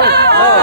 No.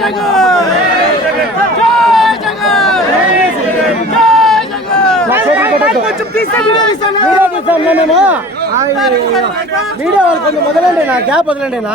Jagan video వాళ్ళు కొంచెం మొదలండి నా గ్యాప్ వదలండి నా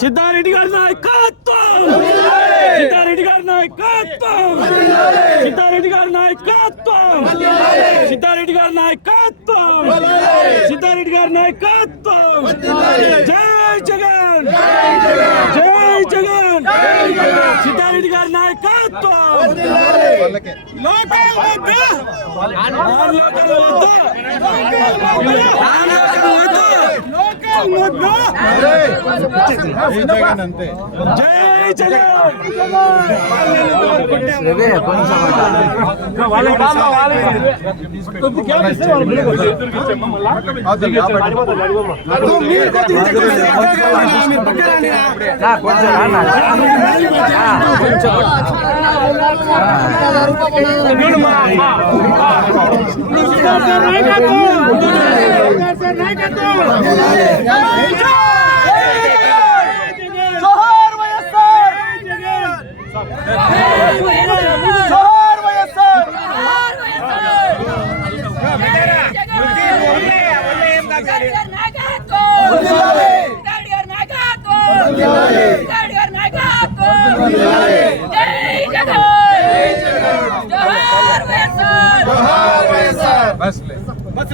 సిద్ధారెడ్డి గారి నాయకత్వం! సిద్ధారెడ్డి గారి నాయకత్వం! సిద్ధారెడ్డి గారి నాయకత్వం! సిద్ధారెడ్డి గారి నాయకత్వం! సిద్ధారెడ్డి గారి నాయకత్వం జై జగన్ జై జగన్ సిద్ధారెడ్డి గారి నాయకత్వం! లోకం వద్దు లోకం వద్దు లోకం వద్దు జై జగన్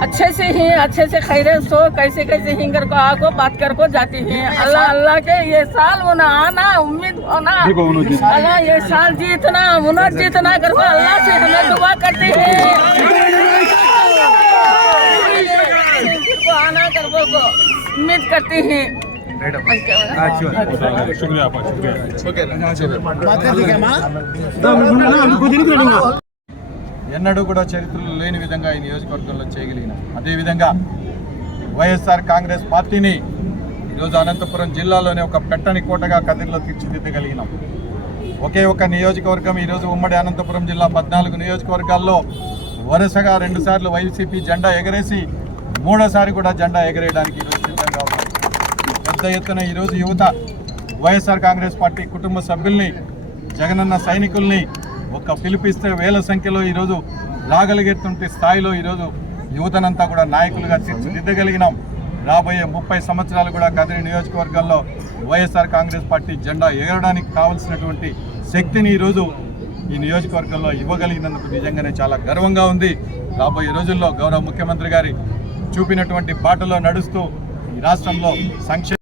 अच्छे से ही अच्छे से खैरे सो कैसे कैसे हिंगर को आको बात कर को जाती है अल्लाह अल्लाह के ये साल वो ना आना उम्मीद होना अल्लाह ये साल जीतना मुना जीतना कर को अल्लाह से हमें दुआ करते हैं को आना कर वो को उम्मीद करती हैं ఎన్నడూ కూడా చరిత్రలో లేని విధంగా ఈ నియోజకవర్గంలో చేయగలిగిన. అదేవిధంగా వైఎస్ఆర్ కాంగ్రెస్ పార్టీని ఈరోజు అనంతపురం జిల్లాలోనే ఒక పెట్టని కోటగా కదిరిలో తీర్చిదిద్దగలిగినాం. ఒకే ఒక నియోజకవర్గం ఈరోజు ఉమ్మడి అనంతపురం జిల్లా పద్నాలుగు నియోజకవర్గాల్లో వరుసగా రెండుసార్లు వైసీపీ జెండా ఎగరేసి మూడోసారి కూడా జెండా ఎగరేయడానికి ఈరోజు సిద్ధంగా ఉన్నారు పెద్ద ఎత్తున ఈరోజు యువత వైఎస్ఆర్ కాంగ్రెస్ పార్టీ కుటుంబ సభ్యుల్ని జగనన్న సైనికుల్ని ఒక పిలిపిస్తే వేల సంఖ్యలో ఈరోజు రాగలిగేటువంటి స్థాయిలో ఈరోజు యువతనంతా కూడా నాయకులుగా తీర్చిదిద్దగలిగినాం. రాబోయే ముప్పై సంవత్సరాలు కూడా కదిరి నియోజకవర్గాల్లో వైఎస్ఆర్ కాంగ్రెస్ పార్టీ జెండా ఎగరడానికి కావలసినటువంటి శక్తిని ఈరోజు ఈ నియోజకవర్గంలో ఇవ్వగలిగినందుకు నిజంగానే చాలా గర్వంగా ఉంది. రాబోయే రోజుల్లో గౌరవ ముఖ్యమంత్రి గారి చూపినటువంటి బాటలో నడుస్తూ ఈ రాష్ట్రంలో సంక్షేమ